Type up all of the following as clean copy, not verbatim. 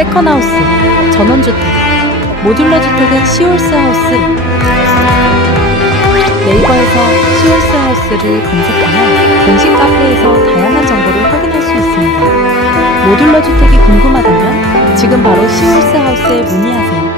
세컨하우스, 전원주택, 모듈러 주택의 시홀스하우스. 네이버에서 시홀스하우스를 검색하면 공식 카페에서 다양한 정보를 확인할 수 있습니다. 모듈러 주택이 궁금하다면 지금 바로 시홀스하우스에 문의하세요.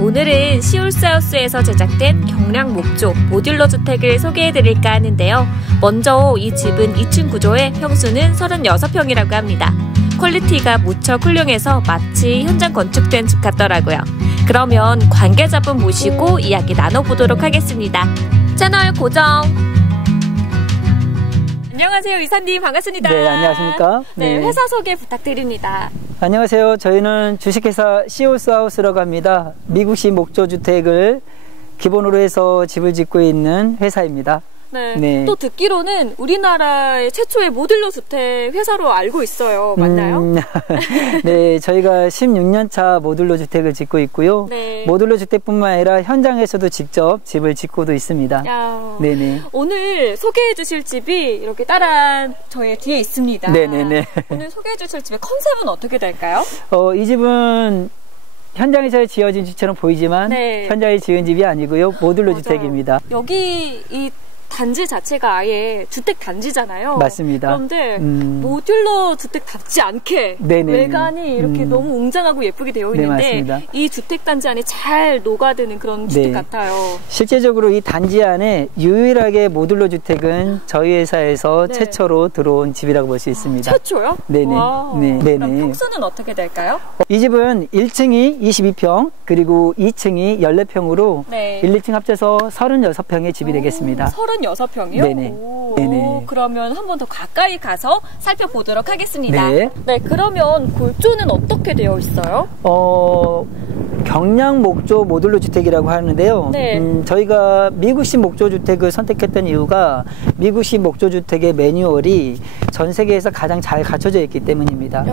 오늘은 시홀스하우스에서 제작된 경량 목조 모듈러 주택을 소개해드릴까 하는데요. 먼저 이 집은 2층 구조에 평수는 36평이라고 합니다. 퀄리티가 무척 훌륭해서 마치 현장 건축된 집 같더라고요. 그러면 관계자분 모시고 이야기 나눠보도록 하겠습니다. 채널 고정! 안녕하세요, 이사님. 반갑습니다. 네, 안녕하십니까? 네, 회사 소개 부탁드립니다. 안녕하세요. 저희는 주식회사 시홀스하우스라고 합니다. 미국식 목조주택을 기본으로 해서 집을 짓고 있는 회사입니다. 네. 네. 또 듣기로는 우리나라의 최초의 모듈러 주택 회사로 알고 있어요. 맞나요? 네, 저희가 16년차 모듈러 주택을 짓고 있고요. 네. 모듈러 주택뿐만 아니라 현장에서도 직접 집을 짓고도 있습니다. 네네. 오늘 소개해 주실 집이 이렇게 따라 저의 뒤에 있습니다. 네네네. 오늘 소개해 주실 집의 컨셉은 어떻게 될까요? 이 집은 현장에서 지어진 집처럼 보이지만 네. 현장에 지은 집이 아니고요. 모듈러 맞아요. 주택입니다. 여기 이 단지 자체가 아예 주택 단지잖아요. 맞습니다. 그런데 모듈러 주택답지 않게 네네. 외관이 이렇게 너무 웅장하고 예쁘게 되어 있는데 네, 이 주택 단지 안에 잘 녹아드는 그런 주택 같아요. 실제적으로 이 단지 안에 유일하게 모듈러 주택은 저희 회사에서 네. 최초로 들어온 집이라고 볼 수 있습니다. 최초요? 네네. 네네. 그럼 평수는 어떻게 될까요? 이 집은 1층이 22평 그리고 2층이 14평으로 네. 1, 2층 합쳐서 36평의 집이 되겠습니다. 36평이요? 네네. 오, 네네. 그러면 한 번 더 가까이 가서 살펴보도록 하겠습니다. 네. 네, 그러면 골조는 어떻게 되어 있어요? 경량 목조 모듈러 주택이라고 하는데요. 네. 저희가 미국식 목조 주택을 선택했던 이유가 미국식 목조 주택의 매뉴얼이 전 세계에서 가장 잘 갖춰져 있기 때문입니다.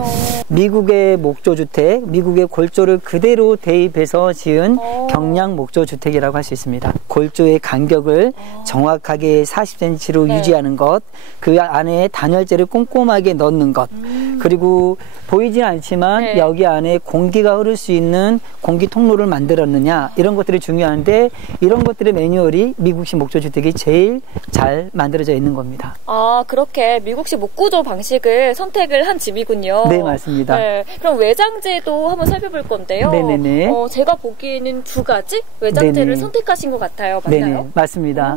미국의 목조 주택, 미국의 골조를 그대로 대입해서 지은 경량 목조 주택이라고 할 수 있습니다. 골조의 간격을 정확하게 40cm로 네. 유지하는 것, 그 안에 단열재를 꼼꼼하게 넣는 것, 그리고 보이진 않지만 네. 여기 안에 공기가 흐를 수 있는 공기 통로를 만들었느냐, 이런 것들이 중요한데, 이런 것들의 매뉴얼이 미국식 목조 주택이 제일 잘 만들어져 있는 겁니다. 아, 그렇게 미국식 목구조 방식을 선택을 한 집이군요. 네, 맞습니다. 네, 그럼 외장재도 한번 살펴볼 건데요. 네네네. 제가 보기에는 두 가지 외장재를 네네. 선택하신 것 같아요. 맞나요? 네네, 맞습니다.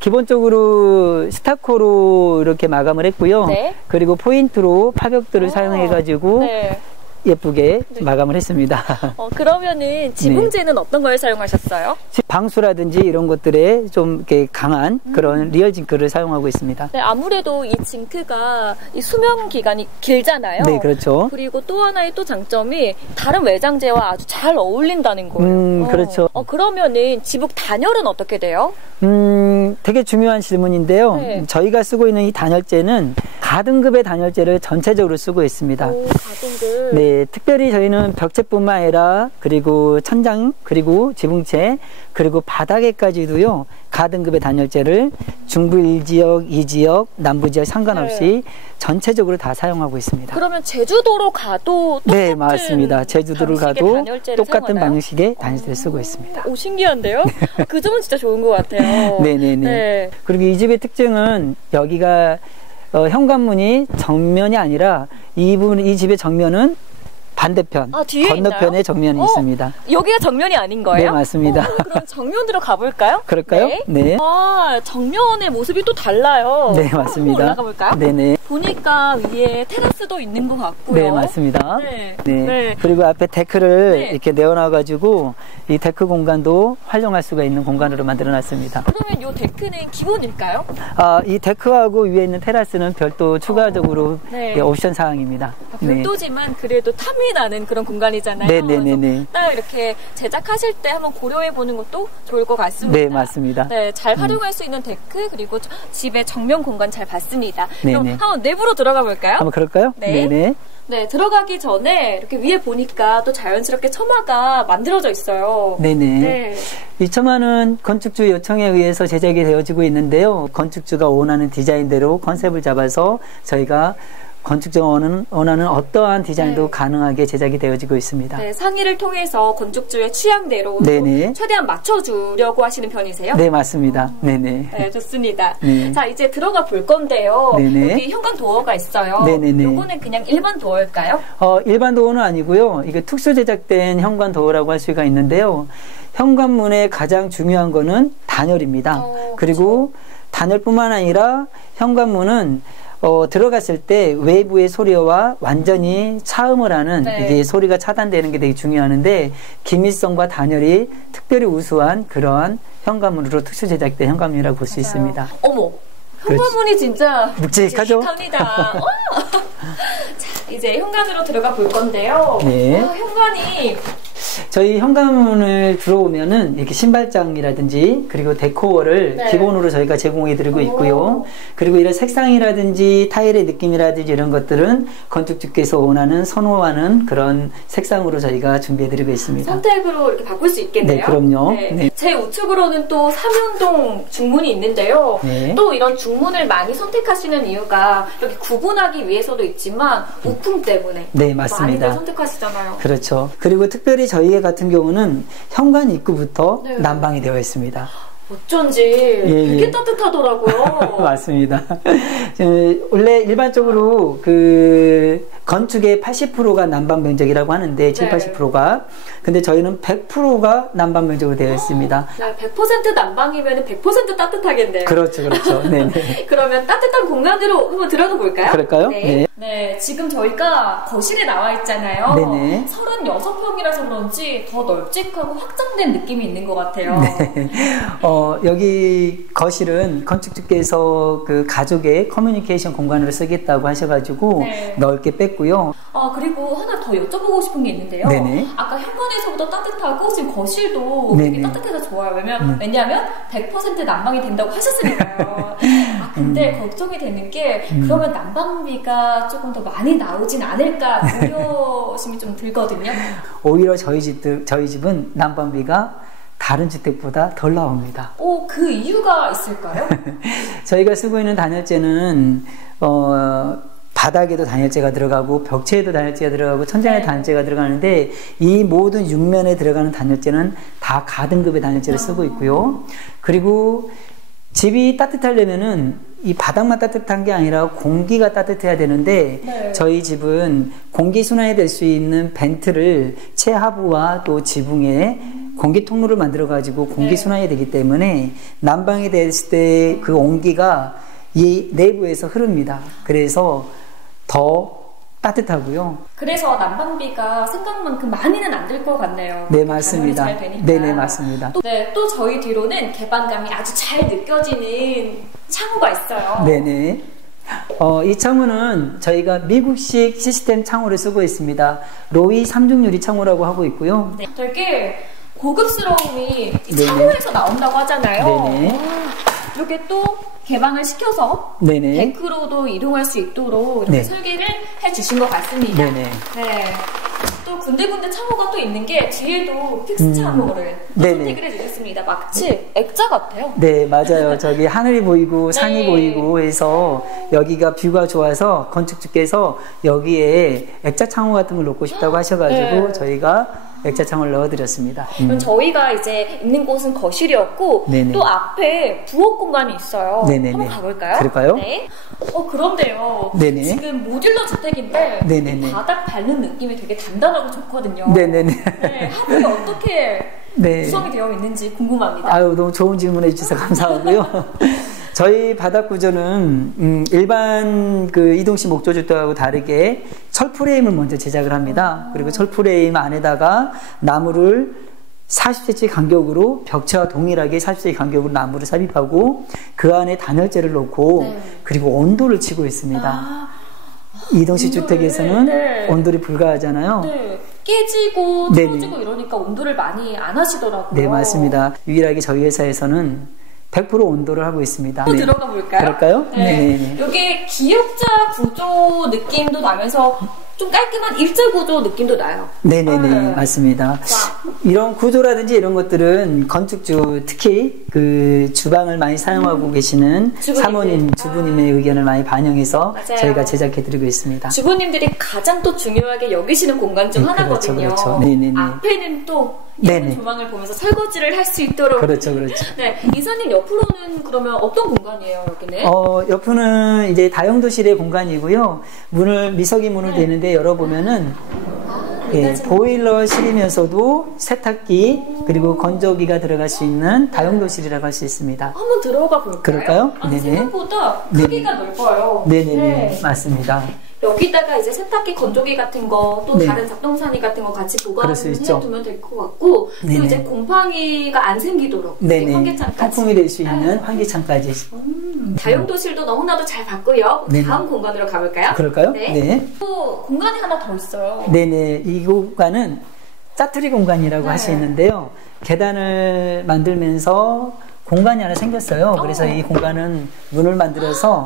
기본적으로 스타코로 이렇게 마감을 했고요. 네. 그리고 포인트로 파벽들을 사용해가지고 네. 예쁘게 마감을 했습니다. 그러면은 지붕재는 어떤 걸 사용하셨어요? 방수라든지 이런 것들에 좀 이렇게 강한 그런 리얼 징크를 사용하고 있습니다. 네, 아무래도 이 징크가 이 수명 기간이 길잖아요. 네, 그렇죠. 그리고 또 하나의 또 장점이 다른 외장재와 아주 잘 어울린다는 거예요. 그렇죠. 그러면은 지붕 단열은 어떻게 돼요? 되게 중요한 질문인데요. 네. 저희가 쓰고 있는 이 단열재는 가등급의 단열재를 전체적으로 쓰고 있습니다. 오, 가등급. 네, 특별히 저희는 벽체뿐만 아니라 그리고 천장, 그리고 지붕체, 그리고 바닥에까지도요 가등급의 단열재를 중부 1지역, 2지역, 남부 지역 상관없이 전체적으로 다 사용하고 있습니다. 그러면 제주도로 가도 똑같은 네, 맞습니다. 제주도를 방식의 가도 단열재를 똑같은 사용하나요? 방식의 단열재를 쓰고 있습니다. 오, 신기한데요? 그 점은 진짜 좋은 것 같아요. 네네네. 네. 그리고 이 집의 특징은 여기가 현관문이 정면이 아니라 이 집의 정면은 반대편, 뒤에 건너편에 있나요? 정면이 있습니다. 여기가 정면이 아닌 거예요? 네, 맞습니다. 그럼 정면으로 가볼까요? 그럴까요? 네. 아, 정면의 모습이 또 달라요. 네, 맞습니다. 올라가 볼까요? 네네. 보니까 위에 테라스도 있는 것 같고요. 네, 맞습니다. 네. 네. 네. 그리고 앞에 데크를 네. 이렇게 내어놔가지고 이 데크 공간도 활용할 수가 있는 공간으로 만들어놨습니다. 그러면 이 데크는 기본일까요? 이 데크하고 위에 있는 테라스는 별도 추가적으로 네. 옵션 사항입니다. 별도지만 그래도 탐이 나는 그런 공간이잖아요. 네네네네. 그래서 딱 이렇게 제작하실 때 한번 고려해 보는 것도 좋을 것 같습니다. 네, 맞습니다. 네, 잘 활용할 수 있는 데크 그리고 집의 정면 공간 잘 봤습니다. 네네. 그럼 한번 내부로 들어가 볼까요? 한번 그럴까요? 네. 네네. 네, 들어가기 전에 이렇게 위에 보니까 또 자연스럽게 처마가 만들어져 있어요. 네네. 네. 이 처마는 건축주 요청에 의해서 제작이 되어지고 있는데요. 건축주가 원하는 디자인대로 컨셉을 잡아서 저희가 건축주가 원하는 어떠한 디자인도 네. 가능하게 제작이 되어지고 있습니다. 네, 상의를 통해서 건축주의 취향대로 네네. 최대한 맞춰주려고 하시는 편이세요? 네, 맞습니다. 네네. 네, 좋습니다. 네. 자, 이제 들어가 볼 건데요. 네네. 여기 현관 도어가 있어요. 네네네. 요거는 그냥 일반 도어일까요? 일반 도어는 아니고요. 이게 특수 제작된 현관 도어라고 할 수가 있는데요. 현관문의 가장 중요한 거는 단열입니다. 그리고 단열뿐만 아니라 현관문은 들어갔을 때 외부의 소리와 완전히 차음을 하는 네. 이게 소리가 차단되는 게 되게 중요하는데 기밀성과 단열이 특별히 우수한 그러한 현관문으로 특수 제작된 현관문이라고 볼 수 있습니다. 어머, 현관문이 진짜 묵직하죠? 묵직합니다. 자, 이제 현관으로 들어가 볼 건데요. 네. 현관이 저희 현관문을 들어오면은 이렇게 신발장이라든지 그리고 데코어를 네. 기본으로 저희가 제공해 드리고 있고요. 그리고 이런 색상이라든지 타일의 느낌이라든지 이런 것들은 건축주께서 원하는 선호하는 그런 색상으로 저희가 준비해 드리고 있습니다. 선택으로 이렇게 바꿀 수 있겠네요. 네, 그럼요. 네. 네. 제 우측으로는 또 삼연동 중문이 있는데요. 네. 또 이런 중문을 많이 선택하시는 이유가 여기 구분하기 위해서도 있지만 우풍 때문에 네, 맞습니다. 많이들 선택하시잖아요. 그렇죠. 그리고 특별히 저희 같은 경우는 현관 입구부터 네. 난방이 되어 있습니다. 어쩐지 예. 되게 따뜻하더라고요. 맞습니다. 원래 일반적으로 그 건축의 80%가 난방 면적이라고 하는데 7, 80%가. 근데 저희는 100%가 난방 면적으로 되어 있습니다. 100% 난방이면 100% 따뜻하겠네요. 그렇죠, 그렇죠. 네네. 그러면 따뜻한 공간으로 한번 들어가 볼까요? 그럴까요? 네. 네, 지금 저희가 거실에 나와 있잖아요. 네네. 36평이라서 그런지 더 널찍하고 확장된 느낌이 있는 것 같아요. 네. 여기 거실은 건축주께서 그 가족의 커뮤니케이션 공간으로 쓰겠다고 하셔가지고 네. 넓게 뺐고요. 그리고 하나 더 여쭤보고 싶은 게 있는데요. 네네. 아까 현관에서부터 따뜻하고 지금 거실도 네네. 되게 따뜻해서 좋아요. 왜냐하면 100% 난방이 된다고 하셨으니까요. 근데 걱정이 되는 게 그러면 난방비가 조금 더 많이 나오진 않을까 우려심이 좀 들거든요. 오히려 저희 집은 난방비가 다른 주택보다 덜 나옵니다. 그 이유가 있을까요? 저희가 쓰고 있는 단열재는 바닥에도 단열재가 들어가고 벽체에도 단열재가 들어가고 천장에 단열재가 들어가는데 이 모든 육면에 들어가는 단열재는 다 가등급의 단열재를 쓰고 있고요. 그리고 집이 따뜻하려면은 이 바닥만 따뜻한 게 아니라 공기가 따뜻해야 되는데 네. 저희 집은 공기 순환이 될 수 있는 벤트를 최하부와 또 지붕에 공기 통로를 만들어 가지고 공기 순환이 되기 때문에 난방이 됐을 때 그 온기가 이 내부에서 흐릅니다. 그래서 더 따뜻하고요. 그래서 난방비가 생각만큼 많이는 안 들 것 같네요. 네, 맞습니다. 잘 되니까. 네네, 맞습니다. 또 저희 뒤로는 개방감이 아주 잘 느껴지는 창호가 있어요. 네네. 이 창호는 저희가 미국식 시스템 창호를 쓰고 있습니다. 로이 3중 유리 창호라고 하고 있고요. 네, 되게 고급스러움이 네네. 창호에서 나온다고 하잖아요. 네네. 이렇게 또 개방을 시켜서 네네. 데크로도 이동할 수 있도록 이렇게 네. 설계를 해주신 것 같습니다. 네네. 네. 또 군데군데 창호가 또 있는 게 뒤에도 픽스 창호를 네네. 선택을 해주셨습니다. 마치 액자 같아요. 네, 맞아요. 저기 하늘이 보이고 산이 네. 보이고 해서 여기가 뷰가 좋아서 건축주께서 여기에 액자 창호 같은 걸 놓고 싶다고 하셔가지고 네. 저희가 액자 창호를 넣어드렸습니다. 그럼 저희가 이제 있는 곳은 거실이었고 네네. 또 앞에 부엌 공간이 있어요. 네네네. 한번 가볼까요? 그럴까요? 네. 그런데요. 네네. 지금 모듈러 주택인데 네네네. 바닥 밟는 느낌이 되게 단단하고 좋거든요. 네네네. 네, 하부에 어떻게 네. 구성이 되어 있는지 궁금합니다. 아유, 너무 좋은 질문해 주셔서 감사하고요. 저희 바닥 구조는 일반 그 이동식 목조주택하고 다르게 철 프레임을 먼저 제작을 합니다. 그리고 철 프레임 안에다가 나무를 40cm 간격으로 벽체와 동일하게 40cm 간격으로 나무를 삽입하고 그 안에 단열재를 놓고 네. 그리고 온도를 치고 있습니다. 이동식 주택에서는 네. 온돌이 불가하잖아요. 네. 깨지고 네네. 터지고 이러니까 온도를 많이 안 하시더라고요. 네, 맞습니다. 유일하게 저희 회사에서는 100% 온도를 하고 있습니다. 또 네. 들어가 볼까요? 그럴까요? 네. 네네. 여기 기역자 구조 느낌도 나면서 좀 깔끔한 일자 구조 느낌도 나요. 네네네, 네. 맞습니다. 이런 구조라든지 이런 것들은 건축주, 특히 그 주방을 많이 사용하고 계시는 주부님들. 사모님, 주부님의 의견을 많이 반영해서 맞아요. 저희가 제작해드리고 있습니다. 주부님들이 가장 또 중요하게 여기시는 공간 중 네, 하나거든요. 그렇죠. 네네네. 앞에는 또 네네. 예쁜 조망을 보면서 설거지를 할 수 있도록. 그렇죠, 그렇죠. 네, 이사님 옆으로는 그러면 어떤 공간이에요, 여기는? 옆으로는 이제 다용도실의 공간이고요. 미석이 문을 대는데 열어보면은 예, 보일러실이면서도 세탁기 그리고 건조기가 들어갈 수 있는 다용도실이라고 할 수 있습니다. 한번 들어가 볼까요? 그럴까요? 네네. 네네. 생각보다 네네. 크기가 넓어요. 네네네, 네. 맞습니다. 여기다가 이제 세탁기, 건조기 같은 거, 또 네. 다른 작동산이 같은 거 같이 그럴 수 있죠. 보관해두면 될 것 같고, 또 네네. 이제 곰팡이가 안 생기도록 네네. 환기창까지. 통풍이 될 수 있는 환기창까지. 다용도실도 너무나도 잘 봤고요. 네네. 다음 공간으로 가볼까요? 그럴까요? 네. 네. 또 공간이 하나 더 있어요. 네네. 이 공간은 짜투리 공간이라고 네. 할 수 있는데요. 계단을 만들면서 공간이 하나 생겼어요. 그래서 이 공간은 문을 만들어서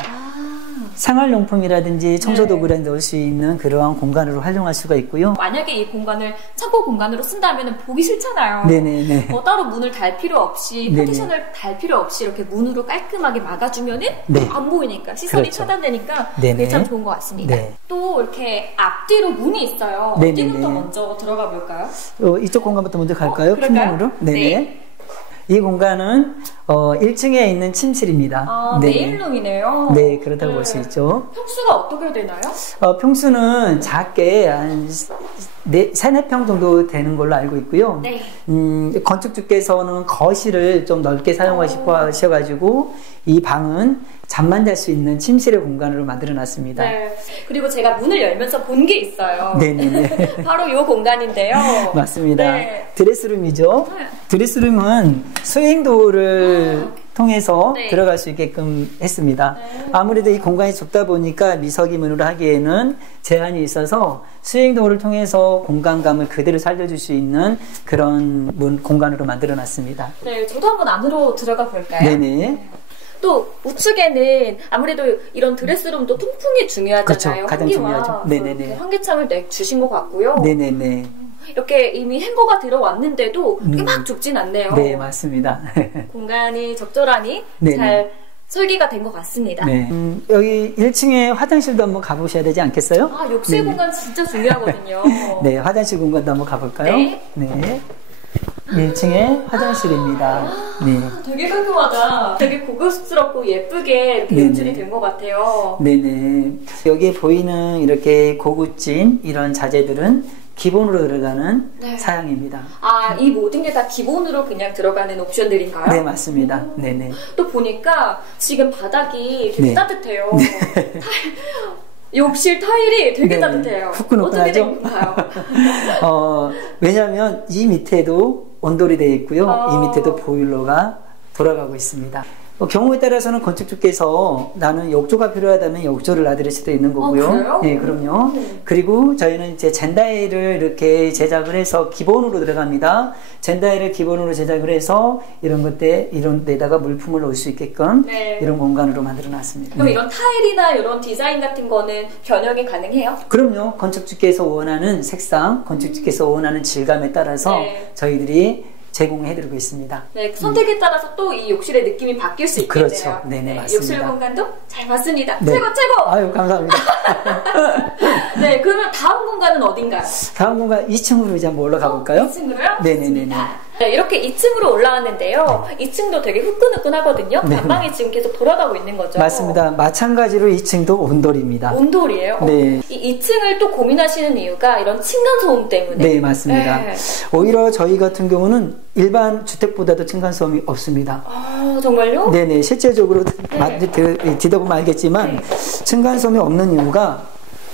생활용품이라든지 청소도구를 넣을 수 있는 그러한 공간으로 활용할 수가 있고요. 만약에 이 공간을 창고 공간으로 쓴다면 보기 싫잖아요. 네네네. 따로 문을 달 필요 없이, 네네. 파티션을 달 필요 없이 이렇게 문으로 깔끔하게 막아주면은 네. 안 보이니까, 시선이 그렇죠. 차단되니까 네네. 그게 참 좋은 것 같습니다. 네. 또 이렇게 앞뒤로 문이 있어요. 네네네. 어디부터 먼저 들어가 볼까요? 이쪽 공간부터 먼저 갈까요? 큰 그럴까요? 문으로? 네네. 네. 이 공간은 1층에 있는 침실입니다. 아, 네. 메인룸이네요. 네, 그렇다고 볼 수 있죠. 평수가 어떻게 되나요? 평수는 작게 한 3-4평 정도 되는 걸로 알고 있고요. 네. 건축주께서는 거실을 좀 넓게 사용하고 싶어 하셔가지고 이 방은 잠만 잘 수 있는 침실의 공간으로 만들어 놨습니다. 네. 그리고 제가 문을 열면서 본 게 있어요. 네네네. 바로 이 공간인데요. 맞습니다. 네. 드레스룸이죠. 드레스룸은 스윙도어를 통해서 네. 들어갈 수 있게끔 했습니다. 네. 아무래도 이 공간이 좁다 보니까 미석이 문으로 하기에는 제한이 있어서 스윙도어를 통해서 공간감을 그대로 살려줄 수 있는 그런 공간으로 만들어 놨습니다. 네, 저도 한번 안으로 들어가 볼까요? 네네. 또 우측에는 아무래도 이런 드레스룸도 통풍이 중요하잖아요. 그렇죠. 가장 환기와 중요하죠. 네네네. 이렇게 환기창을 주신 것 같고요. 네네네. 이렇게 이미 행거가 들어왔는데도 이게 막 좁진 않네요. 네, 맞습니다. 공간이 적절하니 네네. 잘 설계가 된 것 같습니다. 네. 여기 1층에 화장실도 한번 가보셔야 되지 않겠어요? 아, 욕실 네. 공간 진짜 중요하거든요. 네, 화장실 공간도 한번 가볼까요? 네. 네. 1층에 화장실입니다. 네. 되게 깔끔하다. 되게 고급스럽고 예쁘게 이렇게 네네. 연출이 된 것 같아요. 네네. 여기에 보이는 이렇게 고급진 이런 자재들은 기본으로 들어가는 네. 사양입니다. 아, 이 모든 게 다 기본으로 그냥 들어가는 옵션들인가요? 네, 맞습니다. 네네. 또 보니까 지금 바닥이 되게 네. 따뜻해요. 욕실 타일이 되게 네. 따뜻해요. 후끈후끈하죠? 어떻게 된 건가요? 왜냐하면 이 밑에도 온돌이 되어 있고요. 아. 이 밑에도 보일러가 돌아가고 있습니다. 경우에 따라서는 건축주께서 나는 욕조가 필요하다면 욕조를 놔드릴 수도 있는 거고요. 그래요? 네, 그럼요. 그리고 저희는 이제 젠다일을 이렇게 제작을 해서 기본으로 들어갑니다. 젠다일을 기본으로 제작을 해서 이런 데다가 물품을 넣을 수 있게끔 네. 이런 공간으로 만들어 놨습니다. 그럼 이런 타일이나 이런 디자인 같은 거는 변형이 가능해요? 그럼요. 건축주께서 원하는 색상, 건축주께서 원하는 질감에 따라서 네. 저희들이 제공해드리고 있습니다. 네, 선택에 따라서 또 이 욕실의 느낌이 바뀔 수 있겠네요. 그렇죠. 네네, 맞습니다. 욕실 공간도 잘 봤습니다. 네. 최고! 아유, 감사합니다. 네, 그러면 다음 공간은 어딘가요? 다음 공간 2층으로 이제 한번 올라가 볼까요? 2층으로요? 네네네네. 네, 이렇게 2층으로 올라왔는데요. 2층도 되게 후끈후끈하거든요. 네. 난방이 지금 계속 돌아가고 있는 거죠. 맞습니다. 마찬가지로 2층도 온돌입니다. 온돌이에요? 네. 이 2층을 또 고민하시는 이유가 이런 층간소음 때문에? 네, 맞습니다. 네. 오히려 저희 같은 경우는 일반 주택보다도 층간소음이 없습니다. 아, 정말요? 네네. 실제적으로 뒤져보면 알겠지만 층간소음이 없는 이유가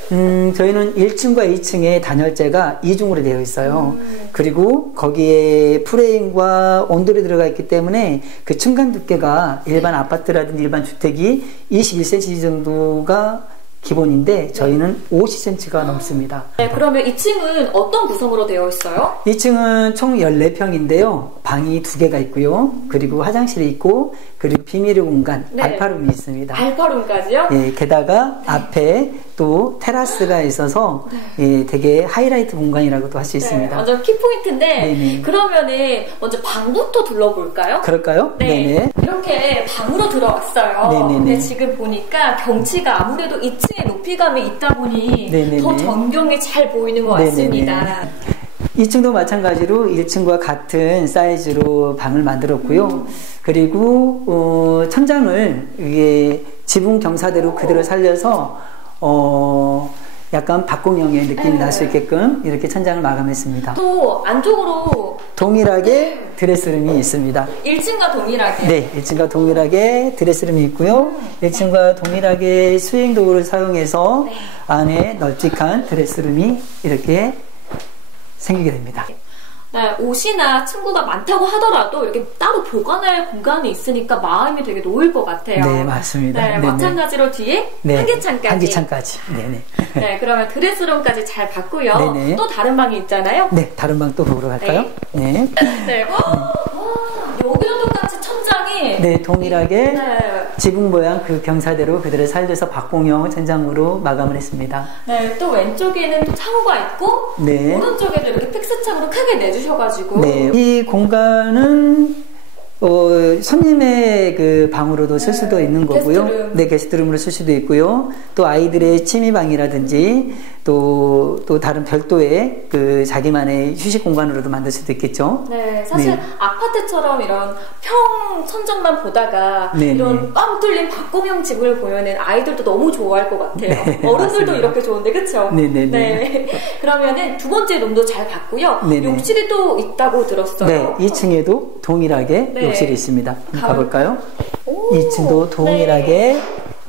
저희는 1층과 2층에 단열재가 이중으로 되어 있어요. 그리고 거기에 프레임과 온돌이 들어가 있기 때문에 그 층간 두께가 일반 아파트라든지 일반 주택이 21cm 정도가 기본인데 저희는 50cm가 넘습니다. 네, 그러면 2층은 어떤 구성으로 되어 있어요? 2층은 총 14평인데요. 방이 2개가 있고요. 그리고 화장실이 있고 그리고 비밀의 공간, 네. 알파룸이 있습니다. 알파룸까지요? 예, 게다가 앞에 또 테라스가 있어서 예, 되게 하이라이트 공간이라고도 할 수 있습니다. 네, 완전 키포인트인데 네네. 그러면은 먼저 방부터 둘러볼까요? 그럴까요? 네. 네네. 이렇게 방으로 들어왔어요. 네네네. 근데 지금 보니까 경치가 아무래도 2층에 높이감이 있다 보니 네네네. 더 전경이 잘 보이는 것 네네네. 같습니다. 2층도 마찬가지로 1층과 같은 사이즈로 방을 만들었고요. 그리고 천장을 이게 지붕 경사대로 그대로 살려서 약간 박공형의 느낌이 날 수 있게끔 이렇게 천장을 마감했습니다. 또 안쪽으로 동일하게 드레스룸이 있습니다. 1층과 동일하게 네, 1층과 동일하게 드레스룸이 있고요. 1층과 동일하게 스윙도어를 사용해서 안에 널찍한 드레스룸이 이렇게 생기게 됩니다. 네, 옷이나 친구가 많다고 하더라도 이렇게 따로 보관할 공간이 있으니까 마음이 되게 놓일 것 같아요. 네, 맞습니다. 네, 네네. 마찬가지로 뒤에 한개창까지. 한개창까지. 네네. 네, 그러면 드레스룸까지 잘 봤고요. 네네. 또 다른 방이 있잖아요. 네, 다른 방 또 보러 갈까요? 네. 네. 와, 여기도 똑같이 천장이 네, 동일하게 네. 지붕 모양 그 경사대로 그대로 살려서 박공형 천장으로 마감을 했습니다. 네, 또 왼쪽에는 또 창호가 있고 네. 오른쪽에도 이렇게 픽스창으로 크게 내주셔가지고 네, 이 공간은 손님의 그 방으로도 쓸 수도 있는 거고요. 게스트룸. 네, 게스트룸으로 쓸 수도 있고요. 또 아이들의 취미방이라든지 또 다른 별도의 그 자기만의 휴식 공간으로도 만들 수도 있겠죠. 네, 사실 네. 아파트처럼 이런 평 선정만 보다가 네, 이런 네. 빵 뚫린 박공형 집을 보면은 아이들도 너무 좋아할 것 같아요. 네, 어른들도 맞습니다. 이렇게 좋은데, 그쵸? 네, 네, 네. 네. 그러면은 두 번째 룸도 잘 봤고요. 네, 네. 욕실이 또 있다고 들었어요. 네, 2층에도 동일하게 네. 욕실이 있습니다. 한번 가볼까요? 오, 2층도 동일하게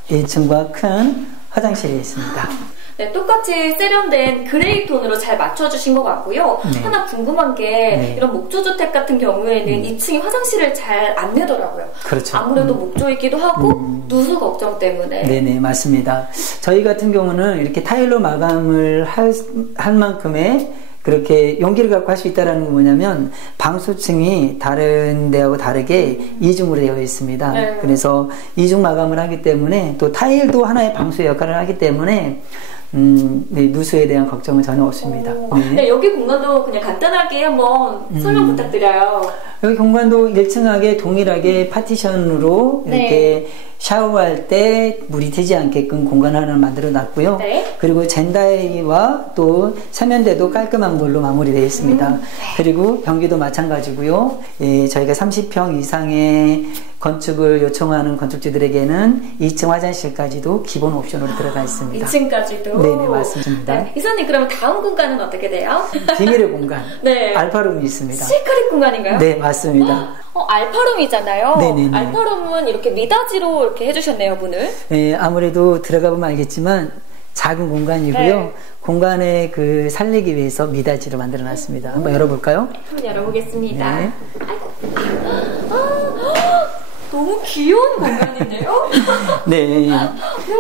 1층과 큰 화장실이 있습니다. 네, 똑같이 세련된 그레이 톤으로 잘 맞춰주신 것 같고요. 네. 하나 궁금한 게 네. 이런 목조주택 같은 경우에는 2층에 화장실을 잘 안 내더라고요. 그렇죠. 아무래도 목조이기도 하고 누수 걱정 때문에. 네네, 맞습니다. 저희 같은 경우는 이렇게 타일로 마감을 할 만큼의 그렇게 용기를 갖고 할 수 있다는 건 뭐냐면 방수층이 다른 데하고 다르게 이중으로 되어 있습니다. 네. 그래서 이중 마감을 하기 때문에 또 타일도 하나의 방수의 역할을 하기 때문에 네, 누수에 대한 걱정은 전혀 없습니다. 네, 여기 공간도 그냥 간단하게 한번 설명 부탁드려요. 여기 공간도 일층하게 동일하게 파티션으로 네. 이렇게 샤워할 때 물이 튀지 않게끔 공간 하나를 만들어 놨고요. 네. 그리고 젠다이와 또 세면대도 깔끔한 걸로 마무리되어 있습니다. 그리고 변기도 마찬가지고요. 예, 저희가 30평 이상의 건축을 요청하는 건축주들에게는 2층 화장실까지도 기본 옵션으로 들어가 있습니다. 2층까지도? 네네, 맞습니다. 네, 이사님, 그러면 다음 공간은 어떻게 돼요? 비밀의 공간, 네. 알파룸이 있습니다. 시크릿 공간인가요? 네, 맞습니다. 알파룸이잖아요. 네네네. 알파룸은 이렇게 미닫이로 이렇게 해주셨네요, 문을. 네, 아무래도 들어가 보면 알겠지만 작은 공간이고요. 네. 공간에 그 살리기 위해서 미닫이로 만들어 놨습니다. 한번 열어볼까요? 한번 열어보겠습니다. 네. 너무 귀여운 공간인데요? 네.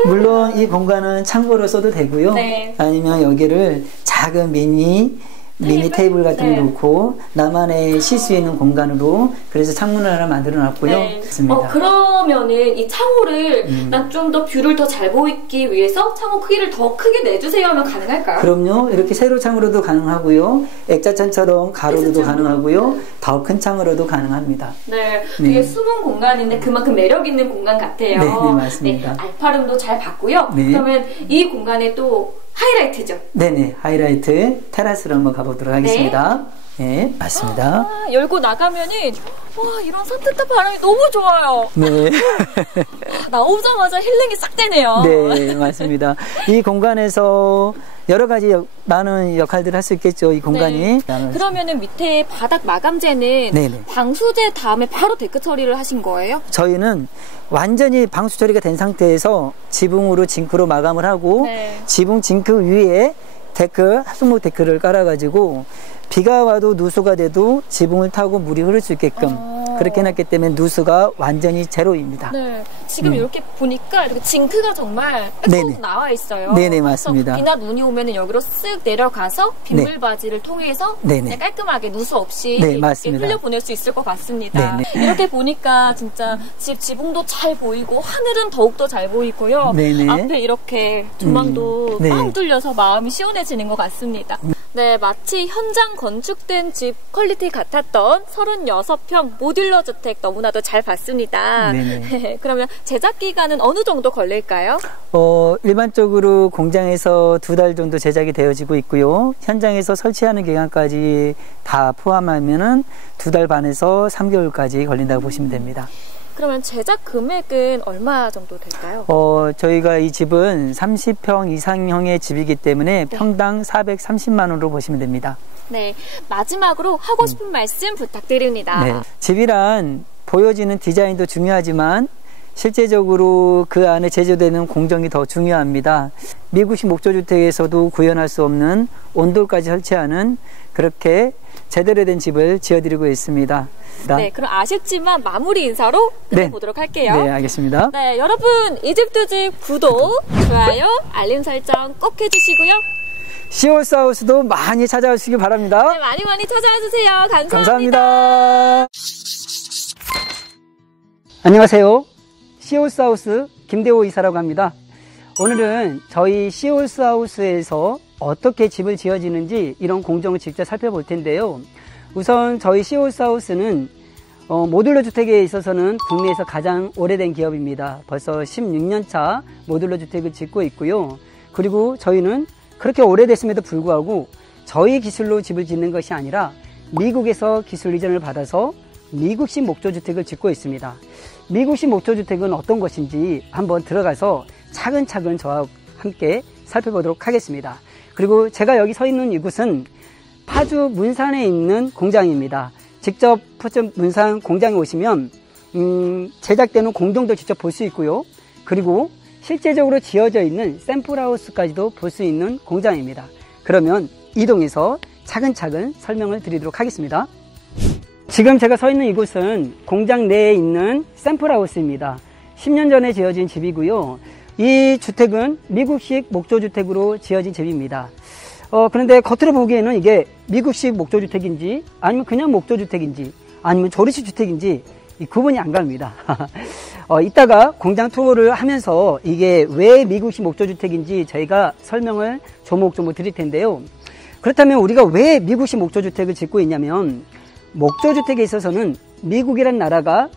물론 이 공간은 창고로 써도 되고요. 네. 아니면 여기를 작은 미니 테이블 같은 거 네. 놓고 나만의 쉴 수 있는 공간으로 그래서 창문을 하나 만들어 놨고요. 네. 있습니다. 그러면은 이 창호를 난 좀 더 뷰를 더 잘 보이기 위해서 창호 크기를 더 크게 내주세요 하면 가능할까요? 그럼요. 이렇게 세로 창으로도 가능하고요. 액자창처럼 가로로도 가능하고요. 더 큰 창으로도 가능합니다. 네, 네. 되게 숨은 공간인데 그만큼 매력 있는 공간 같아요. 네, 네, 맞습니다. 네, 알파룸도 잘 봤고요. 네. 그러면 이 공간에 또 하이라이트죠. 네네, 하이라이트 테라스로 한번 가보도록 하겠습니다. 네, 맞습니다. 열고 나가면은 와, 이런 산뜻한 바람이 너무 좋아요. 네. 나오자마자 힐링이 싹 되네요. 네, 맞습니다. 이 공간에서 여러 가지 많은 역할들을 할 수 있겠죠, 이 공간이. 네. 그러면은 밑에 바닥 마감재는 네네. 방수제 다음에 바로 데크 처리를 하신 거예요? 저희는 완전히 방수 처리가 된 상태에서 지붕으로 징크로 마감을 하고 네. 지붕 징크 위에 데크, 합성목 데크를 깔아가지고 비가 와도 누수가 돼도 지붕을 타고 물이 흐를 수 있게끔 그렇게 해놨기 때문에 누수가 완전히 제로입니다. 네. 지금 이렇게 보니까 이렇게 징크가 정말 네네. 쏙 나와 있어요. 네네, 맞습니다. 그래서 비나 눈이 오면은 여기로 쓱 내려가서 빗물 바지를 통해서 네네. 그냥 깔끔하게 누수 없이 네, 이렇게 맞습니다. 흘려보낼 수 있을 것 같습니다. 네네. 이렇게 보니까 진짜 집 지붕도 잘 보이고 하늘은 더욱더 잘 보이고요. 네네. 앞에 이렇게 조망도 네. 빵 뚫려서 마음이 시원해지는 것 같습니다. 네, 마치 현장 건축된 집 퀄리티 같았던 36평 모듈러 주택 너무나도 잘 봤습니다. 네네. 그러면 제작 기간은 어느 정도 걸릴까요? 일반적으로 공장에서 2달 정도 제작이 되어지고 있고요. 현장에서 설치하는 기간까지 다 포함하면은 2달 반에서 3개월까지 걸린다고 보시면 됩니다. 그러면 제작 금액은 얼마 정도 될까요? 저희가 이 집은 30평 이상형의 집이기 때문에 평당 430만 원으로 보시면 됩니다. 네, 마지막으로 하고 싶은 말씀 부탁드립니다. 네. 집이란 보여지는 디자인도 중요하지만 실제적으로 그 안에 제조되는 공정이 더 중요합니다. 미국식 목조주택에서도 구현할 수 없는 온돌까지 설치하는 그렇게 제대로 된 집을 지어드리고 있습니다. 네, 그럼 아쉽지만 마무리 인사로 끝내보도록 할게요. 네, 알겠습니다. 네, 여러분 이 집 두 집 구독, 좋아요, 알림 설정 꼭 해주시고요. 시골사우스도 많이 찾아오시기 바랍니다. 네, 많이 많이 찾아와 주세요. 감사합니다. 감사합니다. 안녕하세요. 시골사우스 김대호 이사라고 합니다. 오늘은 저희 시골사우스에서 어떻게 집을 지어지는지 이런 공정을 직접 살펴볼 텐데요. 우선 저희 시골사우스는 모듈러 주택에 있어서는 국내에서 가장 오래된 기업입니다. 벌써 16년 차 모듈러 주택을 짓고 있고요. 그리고 저희는 그렇게 오래됐음에도 불구하고 저희 기술로 집을 짓는 것이 아니라 미국에서 기술 이전을 받아서 미국식 목조주택을 짓고 있습니다. 미국식 목조주택은 어떤 것인지 한번 들어가서 차근차근 저와 함께 살펴보도록 하겠습니다. 그리고 제가 여기 서 있는 이곳은 파주 문산에 있는 공장입니다. 직접 파주 문산 공장에 오시면 제작되는 공정도 직접 볼 수 있고요. 그리고 실제적으로 지어져 있는 샘플하우스까지도 볼 수 있는 공장입니다. 그러면 이동해서 차근차근 설명을 드리도록 하겠습니다. 지금 제가 서 있는 이곳은 공장 내에 있는 샘플하우스입니다. 10년 전에 지어진 집이고요. 이 주택은 미국식 목조주택으로 지어진 집입니다. 그런데 겉으로 보기에는 이게 미국식 목조주택인지 아니면 그냥 목조주택인지 아니면 조립식 주택인지 구분이 안 갑니다. 이따가 공장 투어를 하면서 이게 왜 미국식 목조주택인지 저희가 설명을 조목조목 드릴 텐데요. 그렇다면 우리가 왜 미국식 목조주택을 짓고 있냐면 목조주택에 있어서는 미국이란 나라가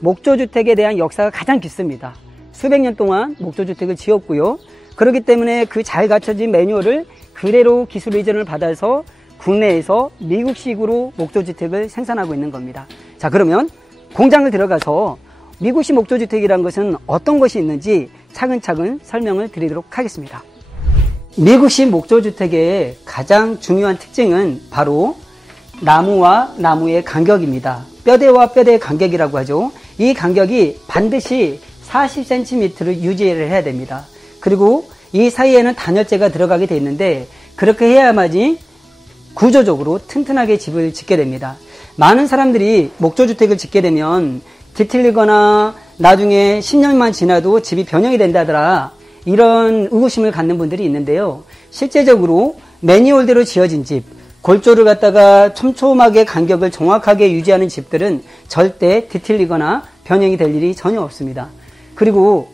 목조주택에 대한 역사가 가장 깊습니다. 수백 년 동안 목조주택을 지었고요. 그렇기 때문에 그 잘 갖춰진 매뉴얼을 그대로 기술 이전을 받아서 국내에서 미국식으로 목조주택을 생산하고 있는 겁니다. 자, 그러면 공장을 들어가서 미국식 목조주택이라는 것은 어떤 것이 있는지 차근차근 설명을 드리도록 하겠습니다. 미국식 목조주택의 가장 중요한 특징은 바로 나무와 나무의 간격입니다. 뼈대와 뼈대의 간격이라고 하죠. 이 간격이 반드시 40cm를 유지를 해야 됩니다. 그리고 이 사이에는 단열재가 들어가게 되어 있는데 그렇게 해야만이 구조적으로 튼튼하게 집을 짓게 됩니다. 많은 사람들이 목조주택을 짓게 되면 뒤틀리거나 나중에 10년만 지나도 집이 변형이 된다더라 이런 의구심을 갖는 분들이 있는데요. 실제적으로 매뉴얼대로 지어진 집, 골조를 갖다가 촘촘하게 간격을 정확하게 유지하는 집들은 절대 뒤틀리거나 변형이 될 일이 전혀 없습니다. 그리고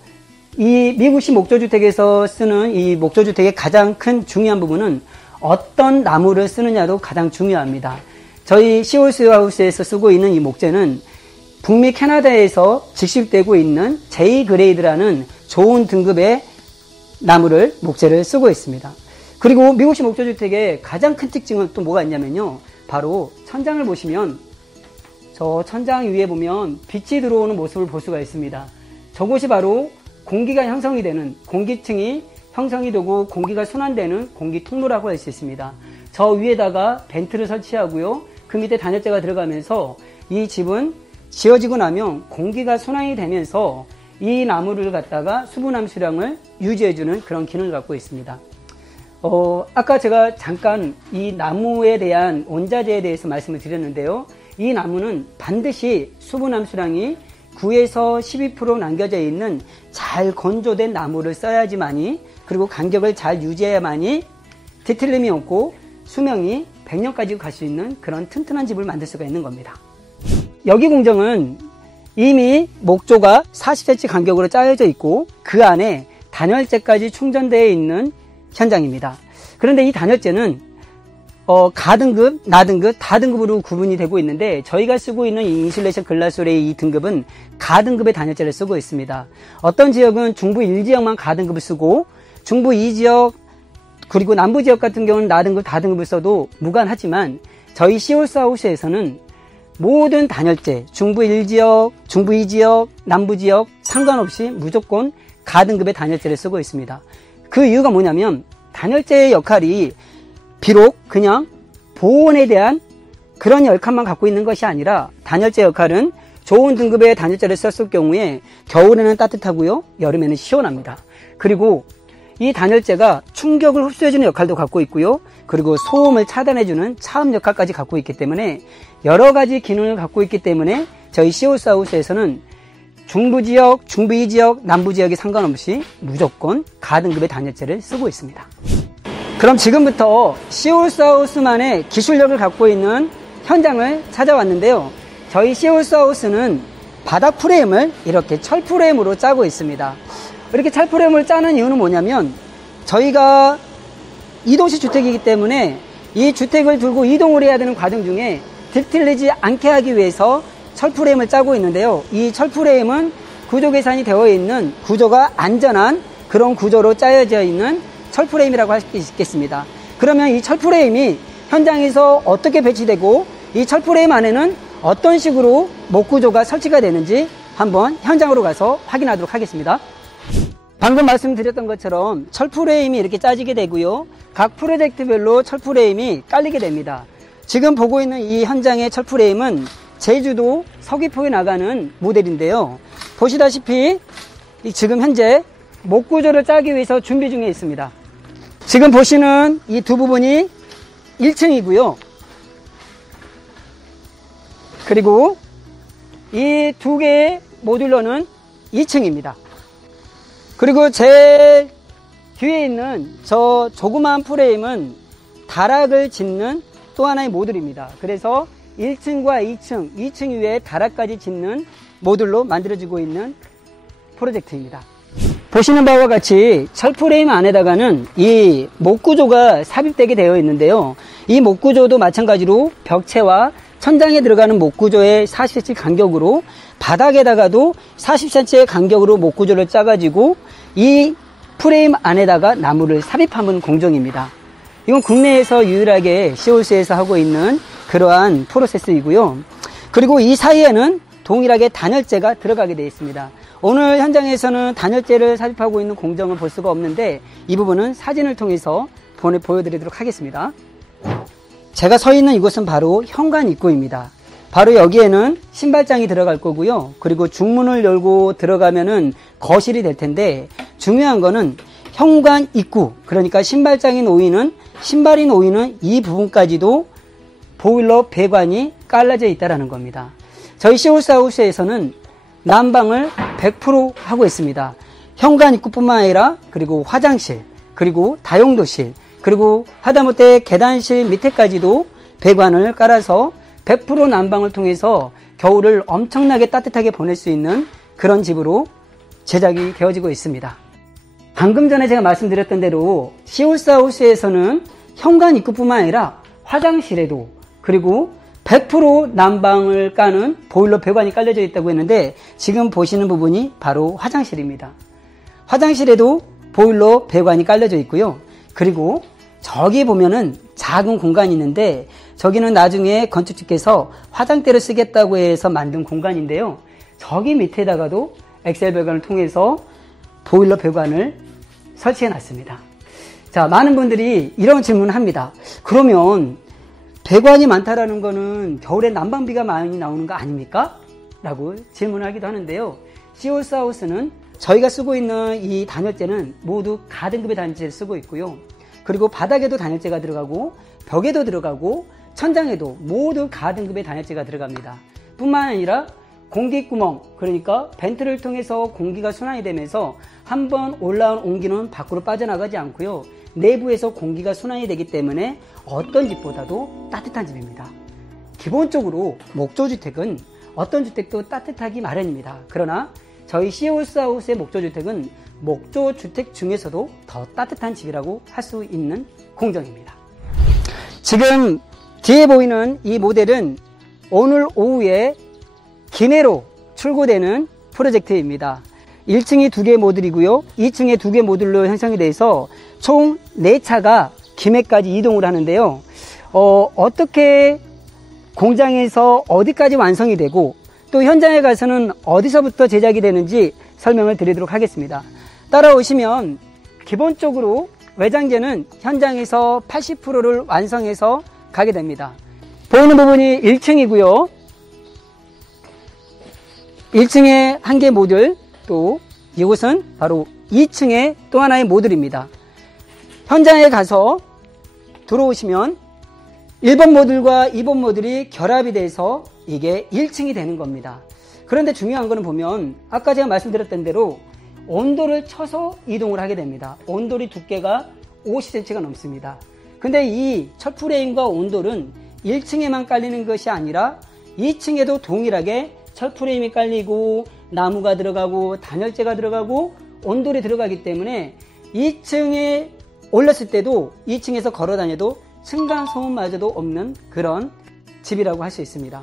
이 미국식 목조주택에서 쓰는 이 목조주택의 가장 큰 중요한 부분은 어떤 나무를 쓰느냐도 가장 중요합니다. 저희 시홀스하우스에서 쓰고 있는 이 목재는 북미 캐나다에서 직수입되고 있는 J-그레이드라는 좋은 등급의 나무를 목재를 쓰고 있습니다. 그리고 미국식 목조주택의 가장 큰 특징은 또 뭐가 있냐면요. 바로 천장을 보시면 저 천장 위에 보면 빛이 들어오는 모습을 볼 수가 있습니다. 저곳이 바로 공기가 형성이 되는 공기층이 형성이 되고 공기가 순환되는 공기 통로라고 할 수 있습니다. 저 위에다가 벤트를 설치하고요. 그 밑에 단열재가 들어가면서 이 집은 지어지고 나면 공기가 순환이 되면서 이 나무를 갖다가 수분 함수량을 유지해주는 그런 기능을 갖고 있습니다. 아까 제가 잠깐 이 나무에 대한 원자재에 대해서 말씀을 드렸는데요. 이 나무는 반드시 수분 함수량이 9에서 12% 남겨져 있는 잘 건조된 나무를 써야지만이 그리고 간격을 잘 유지해야만이 뒤틀림이 없고 수명이 100년까지 갈 수 있는 그런 튼튼한 집을 만들 수가 있는 겁니다. 여기 공정은 이미 목조가 40cm 간격으로 짜여져 있고 그 안에 단열재까지 충전되어 있는 현장입니다. 그런데 이 단열재는 가등급, 나등급, 다등급으로 구분이 되고 있는데 저희가 쓰고 있는 이 인슐레이션 글라솔의 이 등급은 가등급의 단열재를 쓰고 있습니다. 어떤 지역은 중부 1지역만 가등급을 쓰고 중부 2지역 그리고 남부 지역 같은 경우는 나등급, 다등급을 써도 무관하지만 저희 시홀스하우스에서는 모든 단열재, 중부 1지역, 중부 2지역, 남부 지역 상관없이 무조건 가등급의 단열재를 쓰고 있습니다. 그 이유가 뭐냐면 단열재의 역할이 비록 그냥 보온에 대한 그런 역할만 갖고 있는 것이 아니라 단열재 역할은 좋은 등급의 단열재를 썼을 경우에 겨울에는 따뜻하고요, 여름에는 시원합니다. 그리고 이 단열재가 충격을 흡수해주는 역할도 갖고 있고요, 그리고 소음을 차단해주는 차음 역할까지 갖고 있기 때문에 여러 가지 기능을 갖고 있기 때문에 저희 시홀스하우스에서는 중부 지역, 중부 2지역, 남부 지역에 상관없이 무조건 가등급의 단열재를 쓰고 있습니다. 그럼 지금부터 시홀스하우스만의 기술력을 갖고 있는 현장을 찾아왔는데요. 저희 시홀스하우스는 바닥 프레임을 이렇게 철 프레임으로 짜고 있습니다. 이렇게 철 프레임을 짜는 이유는 뭐냐면 저희가 이동식 주택이기 때문에 이 주택을 들고 이동을 해야 되는 과정 중에 뒤틀리지 않게 하기 위해서 철프레임을 짜고 있는데요. 이 철프레임은 구조 계산이 되어 있는 구조가 안전한 그런 구조로 짜여져 있는 철프레임이라고 할 수 있겠습니다. 그러면 이 철프레임이 현장에서 어떻게 배치되고 이 철프레임 안에는 어떤 식으로 목구조가 설치가 되는지 한번 현장으로 가서 확인하도록 하겠습니다. 방금 말씀드렸던 것처럼 철프레임이 이렇게 짜지게 되고요. 각 프로젝트별로 철프레임이 깔리게 됩니다. 지금 보고 있는 이 현장의 철프레임은 제주도 서귀포에 나가는 모델인데요. 보시다시피 지금 현재 목구조를 짜기 위해서 준비 중에 있습니다. 지금 보시는 이 두 부분이 1층이고요. 그리고 이 두 개의 모듈러는 2층입니다. 그리고 제일 뒤에 있는 저 조그마한 프레임은 다락을 짓는 또 하나의 모듈입니다. 그래서 1층과 2층 위에 다락까지 짓는 모듈로 만들어지고 있는 프로젝트입니다. 보시는 바와 같이 철프레임 안에다가는 이 목구조가 삽입되게 되어 있는데요. 이 목구조도 마찬가지로 벽체와 천장에 들어가는 목구조의 40cm 간격으로 바닥에다가도 40cm의 간격으로 목구조를 짜가지고 이 프레임 안에다가 나무를 삽입하는 공정입니다. 이건 국내에서 유일하게 시홀스에서 하고 있는 그러한 프로세스이고요. 그리고 이 사이에는 동일하게 단열재가 들어가게 되어 있습니다. 오늘 현장에서는 단열재를 삽입하고 있는 공정을 볼 수가 없는데 이 부분은 사진을 통해서 보여드리도록 하겠습니다. 제가 서 있는 이곳은 바로 현관 입구입니다. 바로 여기에는 신발장이 들어갈 거고요. 그리고 중문을 열고 들어가면은 거실이 될 텐데 중요한 거는 현관 입구, 그러니까 신발이 놓이는 이 부분까지도 보일러 배관이 깔라져 있다는 겁니다. 저희 시홀스하우스에서는 난방을 100% 하고 있습니다. 현관 입구뿐만 아니라 그리고 화장실, 그리고 다용도실, 그리고 하다못해 계단실 밑에까지도 배관을 깔아서 100% 난방을 통해서 겨울을 엄청나게 따뜻하게 보낼 수 있는 그런 집으로 제작이 되어지고 있습니다. 방금 전에 제가 말씀드렸던 대로 시홀스하우스에서는 현관 입구뿐만 아니라 화장실에도 그리고 100% 난방을 까는 보일러 배관이 깔려져 있다고 했는데 지금 보시는 부분이 바로 화장실입니다. 화장실에도 보일러 배관이 깔려져 있고요. 그리고 저기 보면은 작은 공간이 있는데 저기는 나중에 건축주께서 화장대를 쓰겠다고 해서 만든 공간인데요. 저기 밑에다가도 엑셀 배관을 통해서 보일러 배관을 설치해 놨습니다. 자, 많은 분들이 이런 질문을 합니다. 그러면 배관이 많다라는 거는 겨울에 난방비가 많이 나오는 거 아닙니까? 라고 질문을 하기도 하는데요. 시홀스하우스는 저희가 쓰고 있는 이 단열재는 모두 가등급의 단열재를 쓰고 있고요. 그리고 바닥에도 단열재가 들어가고 벽에도 들어가고 천장에도 모두 가등급의 단열재가 들어갑니다. 뿐만 아니라 공기구멍, 그러니까 벤트를 통해서 공기가 순환이 되면서 한번 올라온 온기는 밖으로 빠져나가지 않고요. 내부에서 공기가 순환이 되기 때문에 어떤 집보다도 따뜻한 집입니다. 기본적으로 목조주택은 어떤 주택도 따뜻하기 마련입니다. 그러나 저희 시홀스하우스의 목조주택은 목조주택 중에서도 더 따뜻한 집이라고 할 수 있는 공정입니다. 지금 뒤에 보이는 이 모델은 오늘 오후에 기내로 출고되는 프로젝트입니다. 1층이 2개 모듈이고요. 2층에 2개 모듈로 형성이 돼서 총 4차가 김해까지 이동을 하는데요. 어떻게 공장에서 어디까지 완성이 되고 또 현장에 가서는 어디서부터 제작이 되는지 설명을 드리도록 하겠습니다. 따라오시면 기본적으로 외장재는 현장에서 80%를 완성해서 가게 됩니다. 보이는 부분이 1층이고요. 1층에 1개 모듈, 또 이곳은 바로 2층의 또 하나의 모듈입니다. 현장에 가서 들어오시면 1번 모듈과 2번 모듈이 결합이 돼서 이게 1층이 되는 겁니다. 그런데 중요한 거는 보면 아까 제가 말씀드렸던 대로 온도를 쳐서 이동을 하게 됩니다. 온돌이 두께가 50cm가 넘습니다. 근데 이 철프레임과 온돌은 1층에만 깔리는 것이 아니라 2층에도 동일하게 철프레임이 깔리고 나무가 들어가고 단열재가 들어가고 온돌이 들어가기 때문에 2층에 올랐을 때도 2층에서 걸어 다녀도 층간소음마저도 없는 그런 집이라고 할 수 있습니다.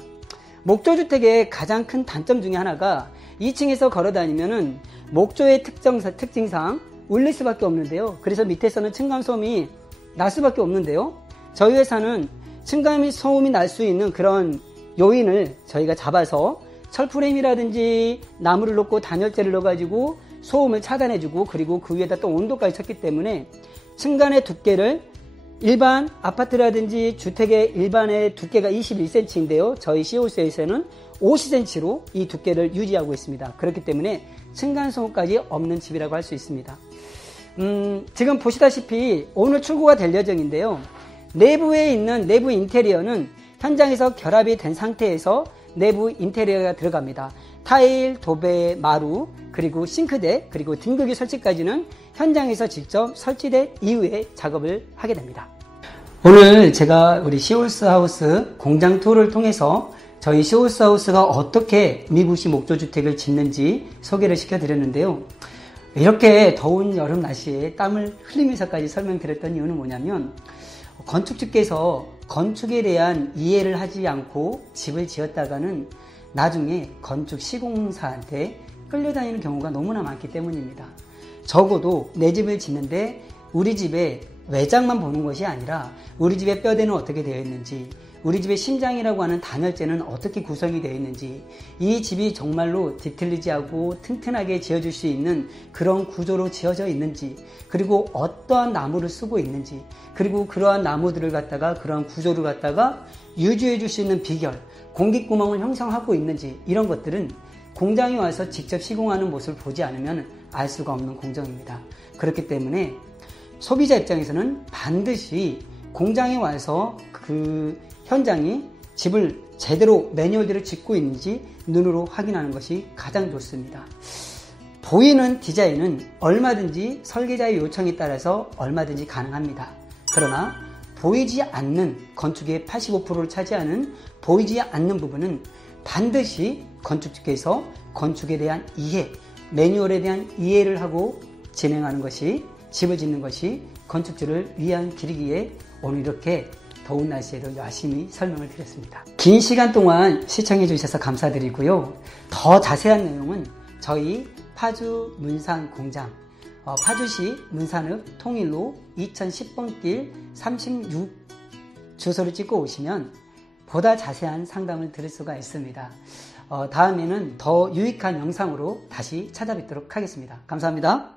목조주택의 가장 큰 단점 중에 하나가 2층에서 걸어다니면은 목조의 특징상 울릴 수밖에 없는데요. 그래서 밑에서는 층간소음이 날 수밖에 없는데요. 저희 회사는 층간소음이 날 수 있는 그런 요인을 저희가 잡아서 철프레임이라든지 나무를 놓고 단열재를 넣어가지고 소음을 차단해주고, 그리고 그 위에다 또 온도까지 쳤기 때문에 층간의 두께를 일반 아파트라든지 주택의 일반의 두께가 21cm인데요. 저희 시홀스에서는 50cm로 이 두께를 유지하고 있습니다. 그렇기 때문에 층간소음까지 없는 집이라고 할 수 있습니다. 지금 보시다시피 오늘 출고가 될 예정인데요. 내부에 있는 내부 인테리어는 현장에서 결합이 된 상태에서 내부 인테리어가 들어갑니다. 타일, 도배, 마루, 그리고 싱크대, 그리고 등극이 설치까지는 현장에서 직접 설치된 이후에 작업을 하게 됩니다. 오늘 제가 우리 시홀스하우스 공장 투어를 통해서 저희 시홀스하우스가 어떻게 미국식 목조주택을 짓는지 소개를 시켜드렸는데요. 이렇게 더운 여름 날씨에 땀을 흘리면서까지 설명드렸던 이유는 뭐냐면, 건축주께서 건축에 대한 이해를 하지 않고 집을 지었다가는 나중에 건축 시공사한테 끌려다니는 경우가 너무나 많기 때문입니다. 적어도 내 집을 짓는데 우리 집의 외장만 보는 것이 아니라 우리 집의 뼈대는 어떻게 되어 있는지, 우리 집의 심장이라고 하는 단열재는 어떻게 구성이 되어 있는지, 이 집이 정말로 디테일리지하고 튼튼하게 지어줄 수 있는 그런 구조로 지어져 있는지, 그리고 어떠한 나무를 쓰고 있는지, 그리고 그러한 나무들을 갖다가 그러한 구조를 갖다가 유지해 줄 수 있는 비결, 공기구멍을 형성하고 있는지, 이런 것들은 공장에 와서 직접 시공하는 모습을 보지 않으면 알 수가 없는 공정입니다. 그렇기 때문에 소비자 입장에서는 반드시 공장에 와서 그 현장이 집을 제대로 매뉴얼대로 짓고 있는지 눈으로 확인하는 것이 가장 좋습니다. 보이는 디자인은 얼마든지 설계자의 요청에 따라서 얼마든지 가능합니다. 그러나 보이지 않는, 건축의 85%를 차지하는 보이지 않는 부분은 반드시 건축주께서 건축에 대한 이해, 매뉴얼에 대한 이해를 하고 진행하는 것이, 집을 짓는 것이 건축주를 위한 길이기에 오늘 이렇게 더운 날씨에도 열심히 설명을 드렸습니다. 긴 시간 동안 시청해 주셔서 감사드리고요. 더 자세한 내용은 저희 파주 문산 공장, 파주시 문산읍 통일로 2010번 길 36 주소를 찍고 오시면 보다 자세한 상담을 드릴 수가 있습니다. 다음에는 더 유익한 영상으로 다시 찾아뵙도록 하겠습니다. 감사합니다.